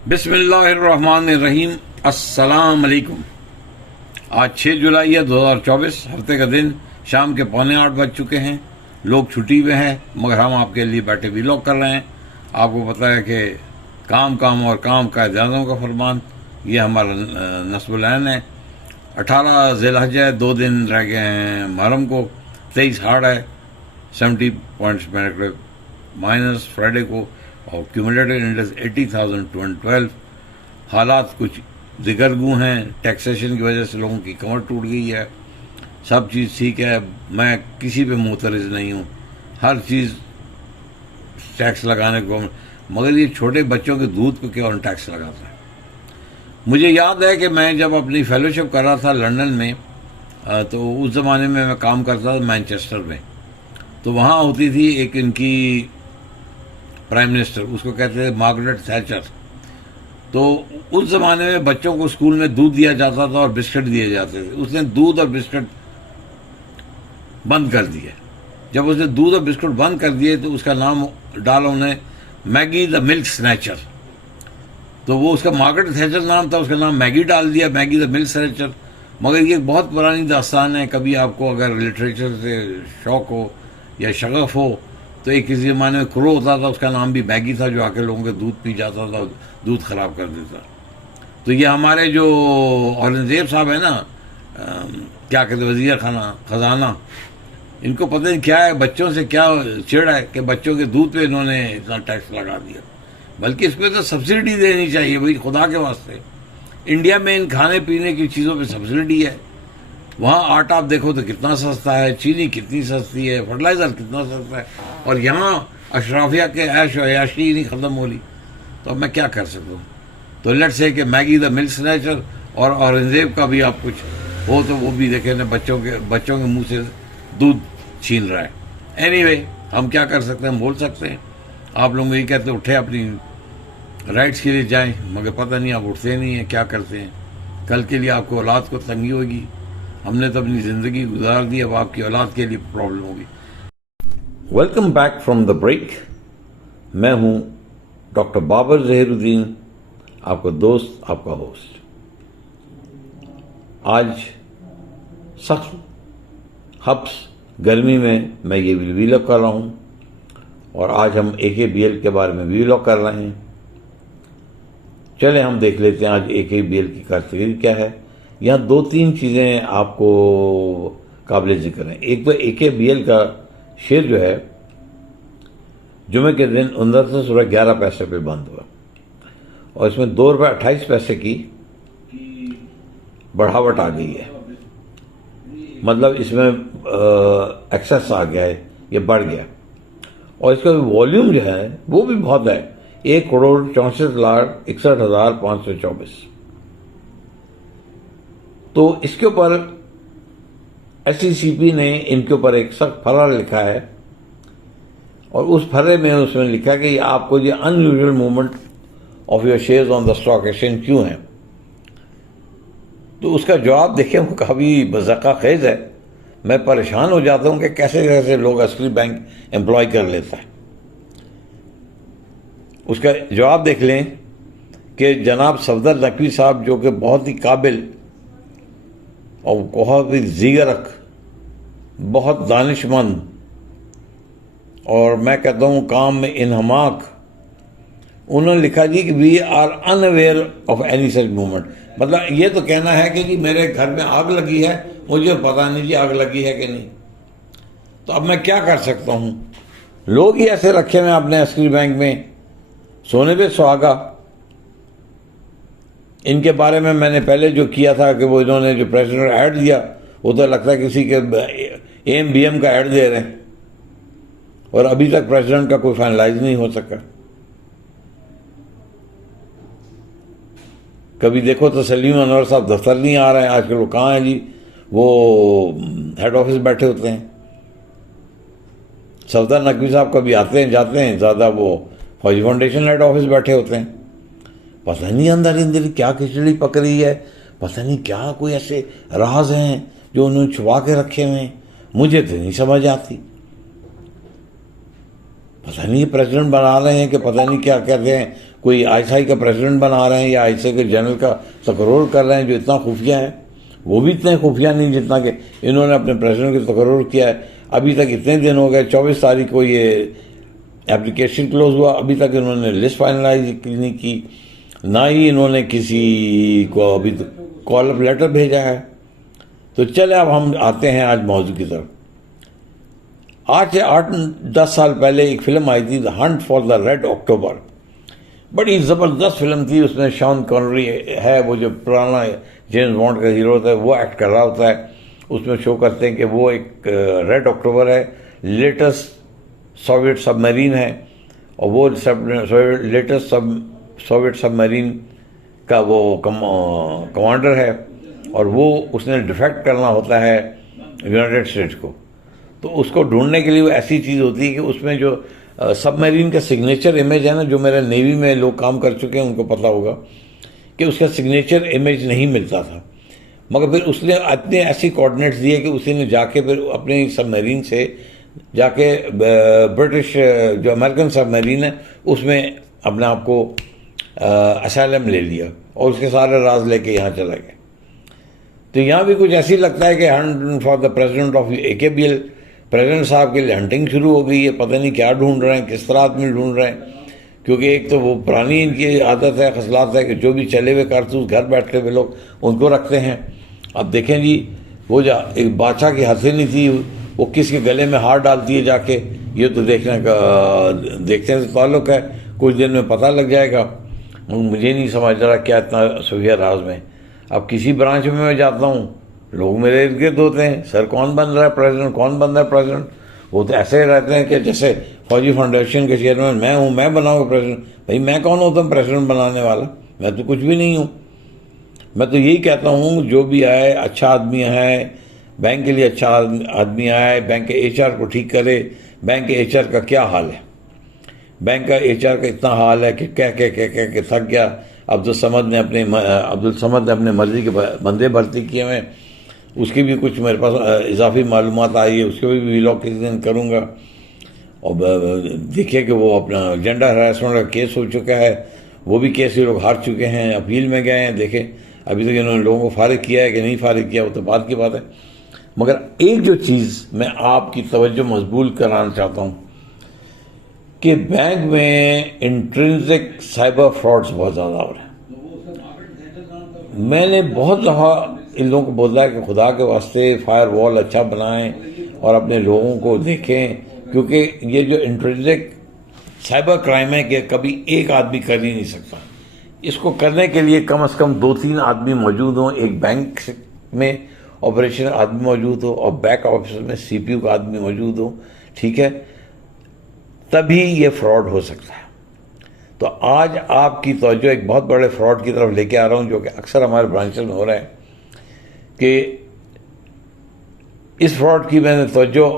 बिस्मिल्लाहिर्रहमानिर्रहीम। अस्सलाम वालेकुम। आज 6 जुलाई है 2024, हफ्ते का दिन, शाम के 7:45 बज चुके हैं। लोग छुट्टी में हैं, मगर हम आपके लिए बैठे वीलॉग कर रहे हैं। आपको पता है कि काम काम और काम का ज़्यादा का फरमान, ये हमारा नस्बुलैन है। 18 ज़िलहज है, 2 दिन रह गए हैं मुहर्रम को। 23 हाड़ है, 70 पॉइंट्स मेरे माइनस फ्राइडे को, और क्यूमुलेटेड इंडेक्स 80,212। हालात कुछ दिगरगू हैं, टैक्सेशन की वजह से लोगों की कमर टूट गई है। सब चीज़ ठीक है, मैं किसी पे मुतरज़ नहीं हूँ, हर चीज़ टैक्स लगाने को, मगर ये छोटे बच्चों के दूध पे क्यों टैक्स लगाता है। मुझे याद है कि मैं जब अपनी फेलोशिप कर रहा था लंदन में, तो उस ज़माने में मैं काम करता था मैनचेस्टर में। तो वहाँ होती थी एक इनकी प्राइम मिनिस्टर, उसको कहते थे मार्गरेट थैचर। तो उस ज़माने में बच्चों को स्कूल में दूध दिया जाता था और बिस्किट दिए जाते थे। उसने दूध और बिस्किट बंद कर दिए। जब उसने दूध और बिस्कुट बंद कर दिए तो उसका नाम डाला उन्हें मैगी द मिल्क स्नैचर। तो वो उसका मार्गरेट थैचर नाम था, उसका नाम मैगी डाल दिया, मैगी द मिल्क स्नैचर। मगर ये बहुत पुरानी दास्तान है। कभी आपको अगर लिटरेचर से शौक हो या शगफ हो तो एक किसी ज़माने में क्रो होता था, उसका नाम भी मैगी था, जो आके लोगों के दूध पी जाता था, दूध ख़राब कर देता। तो ये हमारे जो औरंगज़ेब साहब है ना, क्या कहते वज़ीर ख़जाना, इनको पता नहीं क्या है, बच्चों से क्या चिड़ है कि बच्चों के दूध पे इन्होंने इतना टैक्स लगा दिया। बल्कि इस पर तो सब्सिडी देनी चाहिए भाई, खुदा के वास्ते। इंडिया में इन खाने पीने की चीज़ों पे सब्सिडी है। वहाँ आटा आप देखो तो कितना सस्ता है, चीनी कितनी सस्ती है, फर्टिलाइज़र कितना सस्ता है, और यहाँ अशराफिया के ऐश और याशी नहीं ख़त्म हो रही। तो अब मैं क्या कर सकता हूँ। तो लेट्स से कि मैगी द मिल्क स्नैचर और औरंगज़ेब का भी आप कुछ हो तो वो भी देखें ना, बच्चों के मुंह से दूध छीन रहा है। एनीवे, हम क्या कर सकते हैं, हम बोल सकते हैं। आप लोग यही कहते उठे अपनी राइट्स के लिए जाएं, मगर पता नहीं आप उठते नहीं हैं, क्या करते हैं। कल के लिए आपको औलाद को तंगी होगी। हमने तो अपनी ज़िंदगी गुजार दी, अब आपकी औलाद के लिए प्रॉब्लम होगी। Welcome back from the break. मैं हूं डॉक्टर बाबर ज़हीरुद्दीन, आपका दोस्त, आपका होस्ट। आज सख्त हब्स गर्मी में मैं ये वीलॉग कर रहा हूं, और आज हम AKBL के बारे में वीलॉग कर रहे हैं। चले हम देख लेते हैं आज AKBL की कारकर्दगी क्या है। यहाँ 2-3 चीज़ें आपको काबिल जिक्र हैं। एक तो AKBL का शेयर जो है, जुमे के दिन 11 पे बंद हुआ, और इसमें ₹2.28 की बढ़ावट आ गई है। मतलब इसमें एक्सेस आ गया है, ये बढ़ गया। और इसका वॉल्यूम जो है वो भी बहुत है, 1,64,61,524। तो इसके ऊपर SECP ने इनके ऊपर एक सख्त फर्रा लिखा है, और उस फर्रे में उसमें लिखा कि आपको ये unusual movement of your shares on the stock exchange क्यों है। तो उसका जवाब देखें, वो काफ़ी बज़का खेज है। मैं परेशान हो जाता हूँ कि कैसे कैसे लोग असली बैंक एम्प्लॉय कर लेता है। उसका जवाब देख लें कि जनाब सफदर नकवी साहब, जो कि बहुत ही काबिल और बहुत ही ज़ीगरक, बहुत दानिशमंद, और मैं कहता हूँ काम में इनहमाक, उन्होंने लिखा जी कि we are unaware of any such movement. मतलब ये तो कहना है कि जी मेरे घर में आग लगी है, मुझे पता नहीं जी आग लगी है कि नहीं। तो अब मैं क्या कर सकता हूँ। लोग ही ऐसे रखे हुए अपने असली बैंक में, सोने पे सुहागा। इनके बारे में मैंने पहले जो किया था कि वो इन्होंने जो प्रेसिडेंट ऐड दिया, वो तो लगता है किसी के AMBM का ऐड दे रहे हैं, और अभी तक प्रेसिडेंट का कोई फाइनलाइज नहीं हो सका। कभी देखो तो सलीम अनवर साहब दफ्तर नहीं आ रहे हैं आजकल। वो कहाँ हैं जी, वो हेड ऑफिस बैठे होते हैं। सफदर नकवी साहब कभी आते हैं जाते हैं, ज़्यादा वो फौजी फाउंडेशन हेड ऑफिस बैठे होते हैं। पता नहीं अंदर क्या खिचड़ी पक रही है, पता नहीं क्या कोई ऐसे राज हैं जो उन्होंने छुपा के रखे हुए हैं, मुझे तो नहीं समझ आती। पता नहीं प्रेसिडेंट बना रहे हैं कि पता नहीं क्या कहते हैं, कोई आईएसआई का प्रेसिडेंट बना रहे हैं या आईएसआई के जनरल का तकर्रुर कर रहे हैं जो इतना खुफिया है। वो भी इतने खुफिया नहीं जितना कि इन्होंने अपने प्रेसिडेंट का तकर्रुर किया है। अभी तक इतने दिन हो गए, 24 तारीख को ये एप्लीकेशन क्लोज हुआ, अभी तक इन्होंने लिस्ट फाइनलाइज नहीं की, ना ही इन्होंने किसी को अभी तक कॉल अप लेटर भेजा है। तो चले अब हम आते हैं आज मौजू की तरफ। आज से 8-10 साल पहले एक फिल्म आई थी, the hunt for the red October. बड़ी ज़बरदस्त फिल्म थी। उसमें शॉन कॉनरी है, वो जो पुराना जेम्स बॉन्ड का हीरो होता है वो एक्ट कर रहा होता है। उसमें शो करते हैं कि वो एक रेड अक्टूबर है, लेटेस्ट सोवियत सबमरीन है, और वो लेटेस्ट सोवियत सबमरीन का वो कमांडर है, और वो उसने डिफेक्ट करना होता है यूनाइटेड स्टेट्स को। तो उसको ढूंढने के लिए वो ऐसी चीज़ होती है कि उसमें जो सबमरीन का सिग्नेचर इमेज है ना, जो मेरे नेवी में लोग काम कर चुके हैं उनको पता होगा कि उसका सिग्नेचर इमेज नहीं मिलता था। मगर फिर उसने इतने ऐसी कोऑर्डिनेट्स दिए कि उसने जाके फिर अपने सबमरीन से जाके ब्रिटिश जो अमेरिकन सबमरीन है उसमें अपने आप को असाइलम ले लिया और उसके सारे राज लेके यहाँ चला गया। तो यहाँ भी कुछ ऐसी लगता है कि Hunt for the president of AKBL, president साहब के लिए हंटिंग शुरू हो गई है। पता नहीं क्या ढूंढ रहे हैं, किस तरह आदमी ढूंढ रहे हैं, क्योंकि एक तो वो पुरानी इनकी आदत है, खसलात है कि जो भी चले हुए कारतूस घर बैठे हुए लोग उनको रखते हैं। अब देखें जी, वो जो एक बादशाह की हथेली थी वो किसके गले में हाथ डालती है जाके, ये तो देखने से ताल्लुक है, कुछ दिन में पता लग जाएगा। मुझे नहीं समझ रहा क्या इतना सुविधा राज में। अब किसी ब्रांच में मैं जाता हूँ, लोग मेरे इर्द गिर्द होते हैं, सर कौन बन रहा है प्रेसिडेंट, कौन बन रहा है प्रेसिडेंट। वो तो ऐसे रहते हैं कि जैसे फौजी फाउंडेशन के चेयरमैन मैं हूँ, मैं बनाऊँगा प्रेसिडेंट। भाई मैं कौन होता हूँ प्रेसिडेंट बनाने वाला, मैं तो कुछ भी नहीं हूँ। मैं तो यही कहता हूँ जो भी आए अच्छा आदमी है, बैंक के लिए अच्छा आदमी आए, बैंक के HR को ठीक करे। बैंक के HR का क्या हाल है, बैंक का HR का इतना हाल है कि कह के थक गया। अब्दुल समद ने अपने मर्जी के बंदे भर्ती किए हुए, उसकी भी कुछ मेरे पास इजाफी मालूमात आई है, उसके भी व्लॉग किसी दिन करूँगा। और देखिए कि वो अपना जेंडर हरासमेंट का केस हो चुका है, वो भी केस ये लोग हार चुके हैं, अपील में गए हैं। देखें अभी तक इन्होंने लोगों को फारिग किया है कि नहीं फारिग किया, वो तो बात की बात है। मगर एक जो चीज़ मैं आपकी तवज्जो मजबूल कराना चाहता हूँ कि बैंक में इंट्रिंसिक साइबर फ्रॉड्स बहुत ज़्यादा हो रहे हैं। मैंने बहुत दफ़ा इन लोगों को बोला है कि खुदा के वास्ते फायरवॉल अच्छा बनाएं और अपने लोगों को देखें, क्योंकि ये जो इंट्रिंसिक साइबर क्राइम है कि कभी एक आदमी कर ही नहीं सकता। इसको करने के लिए कम से कम 2-3 आदमी मौजूद हों, एक बैंक में ऑपरेशन आदमी मौजूद हो और बैक ऑफिस में CPU का आदमी मौजूद हो, ठीक है, तभी ये फ्रॉड हो सकता है। तो आज आपकी तवज्जो एक बहुत बड़े फ्रॉड की तरफ लेके आ रहा हूँ जो कि अक्सर हमारे ब्रांचेस में हो रहा है कि इस फ्रॉड की मैंने तवज्जो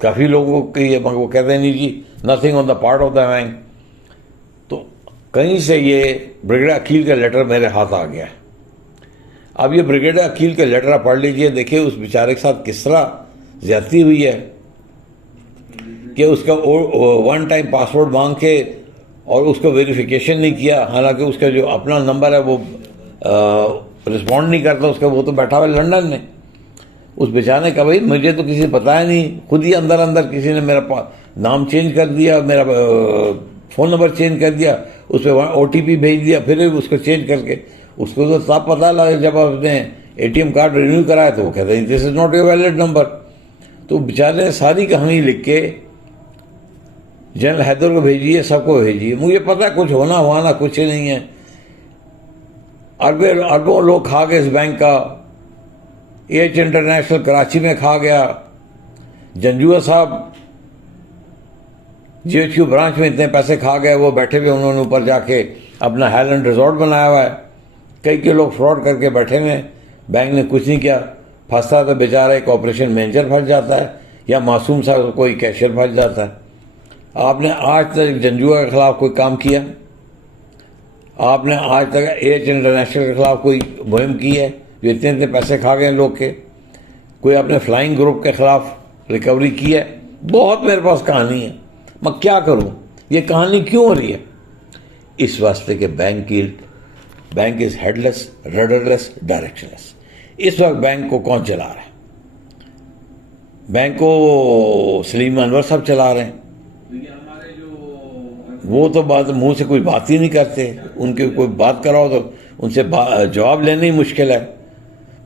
काफ़ी लोगों की है, मगर वो कहते हैं नहीं जी nothing on the part of the bank. तो कहीं से ये ब्रिगेडियर अकील का लेटर मेरे हाथ आ गया है। अब ये ब्रिगेडियर अकील का लेटर आप पढ़ लीजिए, देखिए उस बेचारे के साथ किस तरह ज्यादती हुई है कि उसका 1 टाइम पासवर्ड मांग के और उसको वेरिफिकेशन नहीं किया, हालांकि उसका जो अपना नंबर है वो रिस्पॉन्ड नहीं करता उसका, वो तो बैठा हुआ है लंदन में। उस बेचारे ने कहा भाई मुझे तो किसी ने बताया नहीं, खुद ही अंदर अंदर किसी ने मेरा नाम चेंज कर दिया, मेरा फ़ोन नंबर चेंज कर दिया, उस पर OTP भेज दिया, फिर उसको चेंज करके उसको तो साफ पता लगा जब आपने ATM कार्ड रिन्यू कराया तो वो कहते हैं this is not a valid number. तो बेचारे ने सारी कहानी लिख के जनरल हैदर को भेजिए, सबको भेजिए। मुझे पता है कुछ होना हुआ कुछ ही नहीं है। अरबों लोग खा गए इस बैंक का। AH इंटरनेशनल कराची में खा गया, जंजुआ साहब GHQ ब्रांच में इतने पैसे खा गए, वो बैठे हुए उन्होंने ऊपर जाके अपना हाईलैंड रिजॉर्ट बनाया हुआ है। कई के लोग फ्रॉड करके बैठे हुए, बैंक ने कुछ नहीं किया। फंसता तो बेचारा एक ऑपरेशन मैनेजर फंस जाता है या मासूम सा कोई कैशियर फंस जाता है। आपने आज तक जंजुआ के खिलाफ कोई काम किया? आपने आज तक AH इंटरनेशनल के खिलाफ कोई मुहिम की है जो इतने इतने पैसे खा गए लोग के? कोई आपने फ्लाइंग ग्रुप के खिलाफ रिकवरी की है? बहुत मेरे पास कहानी है, मैं क्या करूं? ये कहानी क्यों हो रही है? इस वास्ते के bank is headless, rudderless, directionless. इस वक्त बैंक को कौन चला रहा है? बैंक को सलीम अनवर साहब चला रहे हैं। वो तो बात मुंह से कोई बात ही नहीं करते, उनके कोई बात कराओ तो उनसे जवाब लेना ही मुश्किल है।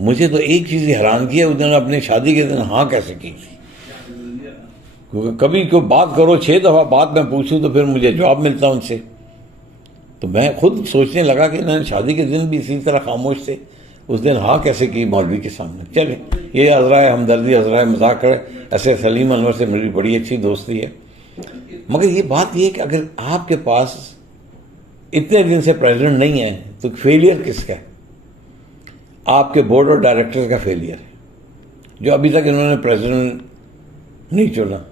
मुझे तो एक चीज़ हैरानगी है, उन्होंने अपनी शादी के दिन हाँ कैसे की थी, क्योंकि कभी कोई बात करो 6 दफ़ा बात मैं पूछूं तो फिर मुझे जवाब मिलता उनसे। तो मैं खुद सोचने लगा कि इन्होंने शादी के दिन भी इसी तरह खामोश थे, उस दिन हाँ कैसे की मौलवी के सामने। चले, ये अजरा हमदर्दी, अजरा मजाक करे। ऐसे सलीम अनवर से मेरी बड़ी अच्छी दोस्ती है, मगर ये बात ये है कि अगर आपके पास इतने दिन से प्रेसिडेंट नहीं है तो फेलियर किसका है? आपके बोर्ड ऑफ डायरेक्टर्स का फेलियर है, जो अभी तक इन्होंने प्रेसिडेंट नहीं चुना।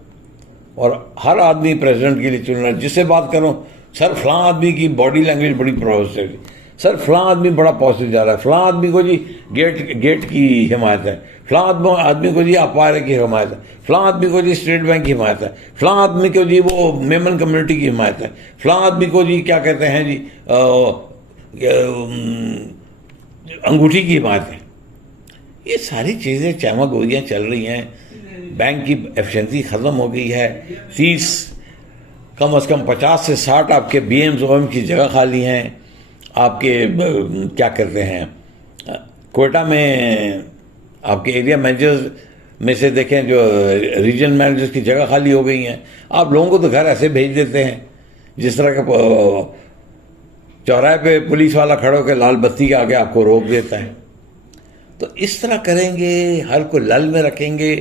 और हर आदमी प्रेसिडेंट के लिए चुन रहा है। जिससे बात करो, सर फलां आदमी की बॉडी लैंग्वेज बड़ी पॉजिटिव, सर फलां आदमी बड़ा पॉजिटिव जा रहा है, फलां आदमी को जी गेट की हिमायत है, फलां आदमी को जी अपारे की हिमायत है, फलां आदमी को जी स्टेट बैंक की हिमायत है, फलां आदमी को जी वो मेमन कम्युनिटी की हिमायत है, फलां आदमी को जी क्या कहते हैं जी अंगूठी की हिमायत है। ये सारी चीज़ें चामा गोलियाँ चल रही हैं। बैंक की एफिशिएंसी ख़त्म हो गई है। 30 कम से कम 50 से 60 आपके BMs की जगह खाली हैं। आपके क्या करते हैं, कोयटा में आपके एरिया मैनेजर्स में से देखें, जो रीजन मैनेजर्स की जगह खाली हो गई हैं। आप लोगों को तो घर ऐसे भेज देते हैं जिस तरह का चौराहे पे पुलिस वाला खड़े होकर लाल बत्ती के आगे आपको रोक देता है। तो इस तरह करेंगे, हर को लल में रखेंगे,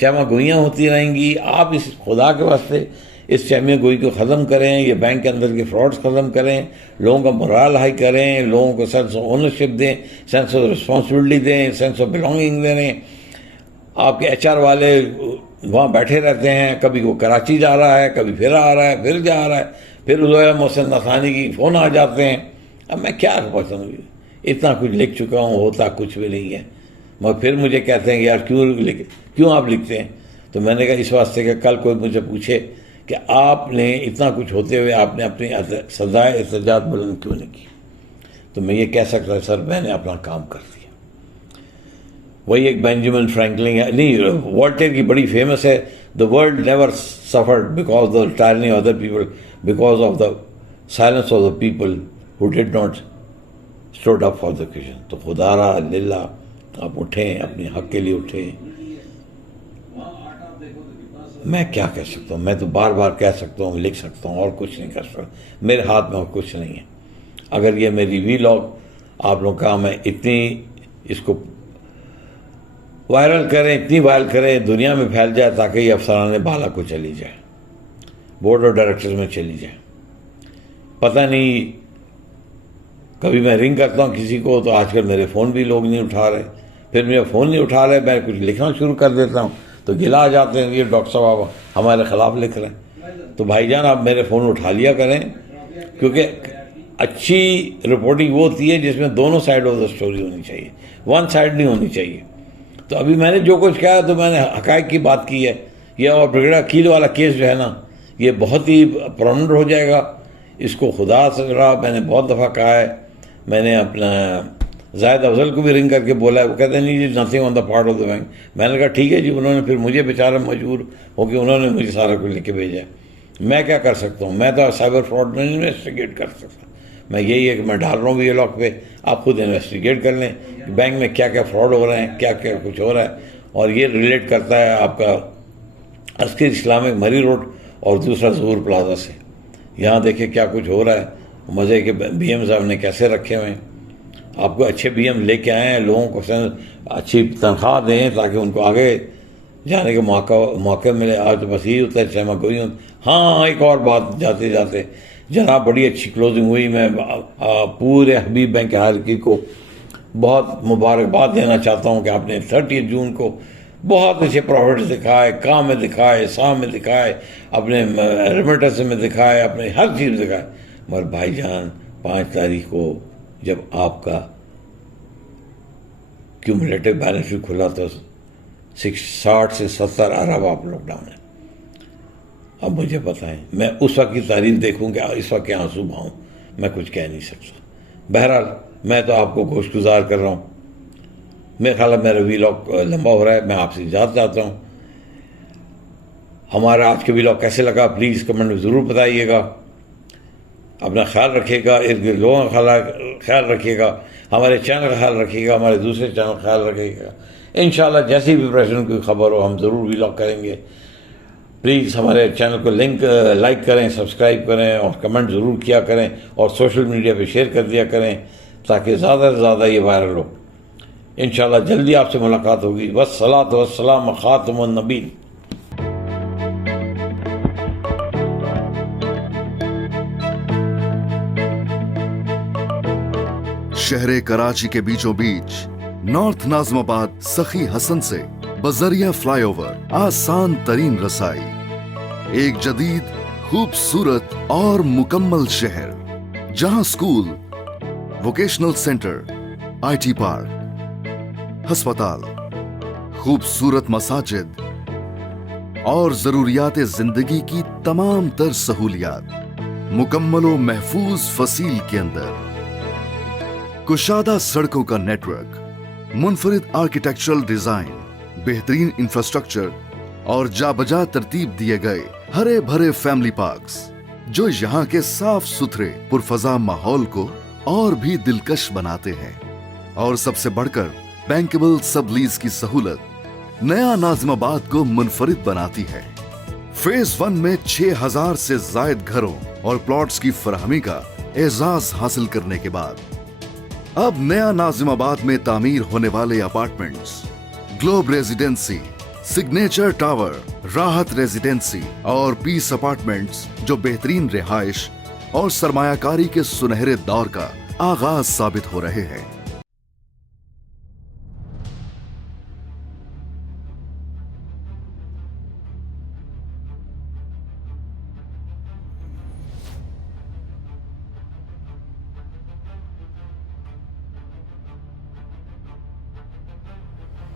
चामा गोइयाँ होती रहेंगी। आप इस खुदा के वास्ते इस चामिया गोई को ख़त्म करें, ये बैंक के अंदर के फ्रॉड्स ख़त्म करें, लोगों का मोराल हाई करें, लोगों को सेंस ऑफ ओनरशिप दें, सेंस ऑफ रिस्पॉन्सिबिलिटी दें, सेंस ऑफ बिलोंगिंग दें। आपके HR वाले वहाँ बैठे रहते हैं, कभी वो कराची जा रहा है, कभी फिर आ रहा है, फिर जा रहा है, फिर मोहसिन नसानी की फ़ोन आ जाते हैं। अब मैं क्या पसंद, इतना कुछ लिख चुका हूँ, होता कुछ भी नहीं है। मगर फिर मुझे कहते हैं कि यार क्यों आप लिखते हैं? तो मैंने कहा इस वास्ते कि कल कोई मुझे पूछे कि आपने इतना कुछ होते हुए आपने अपनी सजाए एहतजाज बुलंद क्यों नहीं की, तो मैं ये कह सकता सर मैंने अपना काम कर दिया। वही एक बेंजामिन फ्रैंकलिन है, नहीं वॉल्टेयर की बड़ी फेमस है, the world never suffered because the tyranny of other people, because of the silence of the people who did not stood up for the question. तो खुदारा लिल्ला आप उठें, अपने हक के लिए उठें। मैं क्या कह सकता हूँ? मैं तो बार बार कह सकता हूँ, लिख सकता हूँ, और कुछ नहीं कर सकता। मेरे हाथ में और कुछ नहीं है। अगर ये मेरी वीलॉग आप लोग का मैं इतनी इसको वायरल करें, इतनी वायरल करें, दुनिया में फैल जाए ताकि ये अफसराने बाला को चली जाए, बोर्ड ऑफ डायरेक्टर्स में चली जाए। पता नहीं, कभी मैं रिंग करता हूँ किसी को तो आजकल मेरे फ़ोन भी लोग नहीं उठा रहे, फिर मेरा फ़ोन नहीं उठा रहे, मैं कुछ लिखना शुरू कर देता हूँ तो गिला आ जाते हैं, ये डॉक्टर साहब हमारे ख़िलाफ़ लिख रहे हैं। तो भाईजान आप मेरे फ़ोन उठा लिया करें, क्योंकि अच्छी रिपोर्टिंग वो होती है जिसमें दोनों साइड ऑफ द स्टोरी होनी चाहिए, वन साइड नहीं होनी चाहिए। तो अभी मैंने जो कुछ कहा तो मैंने हक़ाइक़ की बात की है। यह और ब्रिगेडियर अकील वाला केस जो है ना, ये बहुत ही प्रोमिनेंट हो जाएगा। इसको खुदा से रहा, मैंने बहुत दफ़ा कहा है। मैंने अपना जायद अफजल को भी रिंग करके बोला है, वो कहते हैं नहीं जी nothing on the part of the bank. मैंने कहा ठीक है जी। उन्होंने फिर मुझे बेचारा मजबूर हो कि उन्होंने मुझे सारा कुछ लिख के भेजा है। मैं क्या कर सकता हूँ? मैं तो साइबर फ्रॉड नहीं इन्वेस्टिगेट कर सकता। मैं यही है कि मैं डाल रहा हूँ वीलॉग पे, आप खुद इन्वेस्टिगेट कर लें कि बैंक में क्या क्या फ्रॉड हो रहे हैं, क्या क्या कुछ हो रहा है। और ये रिलेट करता है आपका अस्कर इस्लामिक मरी रोड और दूसरा ज़हूर प्लाजा से। यहाँ देखिए क्या कुछ हो रहा है, मज़े के BM साहब ने कैसे रखे हुए हैं। आपको अच्छे BM लेके आए हैं, लोगों को अच्छी तनख्वाह दें ताकि उनको आगे जाने के मौके मिले। आज तो बस यही होता है, सहमा कोई। हाँ, एक और बात जाते जाते, जनाब बड़ी अच्छी क्लोजिंग हुई। मैं पूरे हबीब बैंक हारकी को बहुत मुबारकबाद देना चाहता हूँ कि आपने 30 जून को बहुत अच्छे प्रॉफिट्स दिखाए, काम में दिखाए, साम में दिखाए, अपने रेमिटेंस में दिखाए, अपने हर चीज़ दिखाए। मगर भाईजान 5 तारीख को जब आपका क्यूमुलेटिव बैलेंस शीट खुला तो 60 से 70 अरब आप लॉकडाउन है। अब मुझे पता है, मैं उस वक्त की तारीफ देखूँ कि इस वक्त के आंसू बहाऊँ। मैं कुछ कह नहीं सकता। बहरहाल मैं तो आपको गोशगुजार कर रहा हूँ। मेरे ख्याल में मेरा वीलॉग लंबा हो रहा है, मैं आपसे इजाज़त चाहता हूँ। हमारा आज का वीलॉग कैसे लगा प्लीज़ कमेंट में ज़रूर बताइएगा। अपना ख्याल रखिएगा, इर्द गिर्द लोगों का ख्याल रखिएगा, हमारे चैनल का ख्याल रखिएगा, हमारे दूसरे चैनल का ख्याल रखिएगा। इंशाल्लाह जैसी भी प्रेसिडेंट की खबर हो हम ज़रूर वीलॉग करेंगे। प्लीज़ हमारे चैनल को लाइक करें, सब्सक्राइब करें और कमेंट ज़रूर किया करें और सोशल मीडिया पे शेयर कर दिया करें ताकि ज़्यादा से ज़्यादा ये वायरल हो। इंशाल्लाह जल्दी आपसे मुलाकात होगी। वस्सलातु वस्सलाम खातमुन नबीय्यीन। शहरे कराची के बीचों बीच नॉर्थ नाज़िमाबाद सखी हसन से बजरिया फ्लाईओवर आसान तरीन रसाई, एक जदीद खूबसूरत और मुकम्मल शहर जहां school, vocational centre, IT park, अस्पताल, खूबसूरत मसाजिद और जरूरियात जिंदगी की तमाम तर सहूलियात मुकम्मल व महफूज फसील के अंदर। कुशादा सड़कों का नेटवर्क, मुनफरिद आर्किटेक्चरल डिजाइन, बेहतरीन इंफ्रास्ट्रक्चर और जाबजा तरतीब दिए गए हरे भरे फैमिली पार्क्स जो यहाँ के साफ सुथरे पुरफजा माहौल को और भी दिलकश बनाते हैं। और सबसे बढ़कर बैंकेबल सब लीज की सहूलत नया नाज़िमाबाद को मुनफरिद बनाती है। फेज 1 में 6000 से जायद घरों और प्लॉट्स की फराहमी का एजाज हासिल करने के बाद अब नया नाज़िमाबाद में तामीर होने वाले apartments, globe residency, signature tower, राहत रेजिडेंसी और पीस अपार्टमेंट्स जो बेहतरीन रिहाइश और सरमायाकारी के सुनहरे दौर का आगाज साबित हो रहे हैं।